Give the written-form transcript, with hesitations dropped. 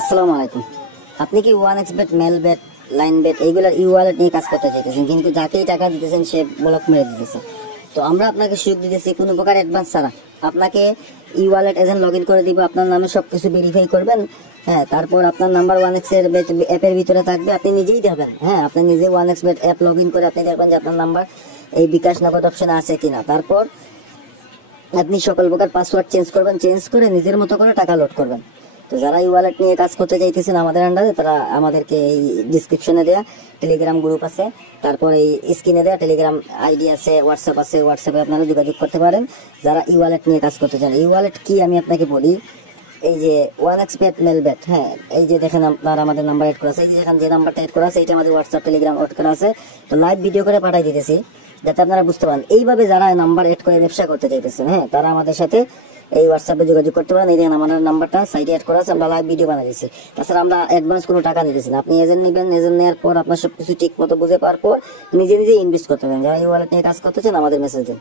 আসসালামু আলাইকুম। আপনি কি OneXBet, মেলবেট, লাইনবেট এইগুলোর ই-ওয়ালেট নিয়ে কাজ করতে চাইতেছেন, কিন্তু যাকেই টাকা দিতেছেন সে ব্লক মেরে দিতেছে। তো আমরা আপনাকে সুযোগ দিতেছি কোনো প্রকার অ্যাডভান্স ছাড়া। আপনাকে ই-ওয়ালেট এজেন্ট লগ ইন করে দিব, আপনার নামে সবকিছু ভেরিফাই করবেন। হ্যাঁ, তারপর আপনার নাম্বার OneXBet অ্যাপের ভিতরে থাকবে, আপনি নিজেই দেবেন। হ্যাঁ, আপনি নিজে OneXBet অ্যাপ লগ ইন করে আপনি দেখবেন যে আপনার নাম্বার এই বিকাশ নগদ অপশনে আছে কিনা। তারপর আপনি সকল প্রকার পাসওয়ার্ড চেঞ্জ করবেন, চেঞ্জ করে নিজের মতো করে টাকা লোড করবেন। তো যারা এই ওয়ালেট নিয়ে কাজ করতে চাইতেছেন আমাদের আন্ডারে, তারা আমাদেরকে এই ডিসক্রিপশনে দেওয়া টেলিগ্রাম গ্রুপ আছে, তারপর এই স্ক্রিনে দেওয়া টেলিগ্রাম আইডি আছে, হোয়াটসঅ্যাপ আছে, হোয়াটসঅ্যাপে আপনারা যোগাযোগ করতে পারেন যারা ই ওয়ালেট নিয়ে কাজ করতে চান। এই ওয়ালেট কি আমি আপনাকে বলি, এই যে OneXBet, মেলবেট, হ্যাঁ এই যে দেখেন আপনার আমাদের নাম্বার এড করা আছে, এই যে দেখেন যে নাম্বারটা এড করা আছে এটা আমাদের হোয়াটসঅ্যাপ টেলিগ্রাম এড করা আছে। তো লাইভ ভিডিও করে পাঠাই দিতেছি যাতে আপনারা বুঝতে পারেন। এইভাবে যারা নাম্বার এড করে ব্যবসা করতে চাইতেছেন, হ্যাঁ তারা আমাদের সাথে এই হোয়াটসঅ্যাপে যোগাযোগ করতে পারেন। এই দেখেন আমাদের নাম্বারটা সাইডে এড করা আছে, আমরা লাইভ ভিডিও বানিয়ে দিচ্ছি। তাছাড়া আমরা অ্যাডভান্স কোনো টাকা নিতেছি না। আপনি এজেন্ট নেবেন, এজেন্ট নেওয়ার পর আপনার সবকিছু ঠিক মতো বুঝে পাওয়ার পর নিজে নিজে ইনভেস্ট করতে পারেন। যারা এই ওয়ালেট নিয়ে কাজ করতেছেন আমাদের মেসেজ দিন।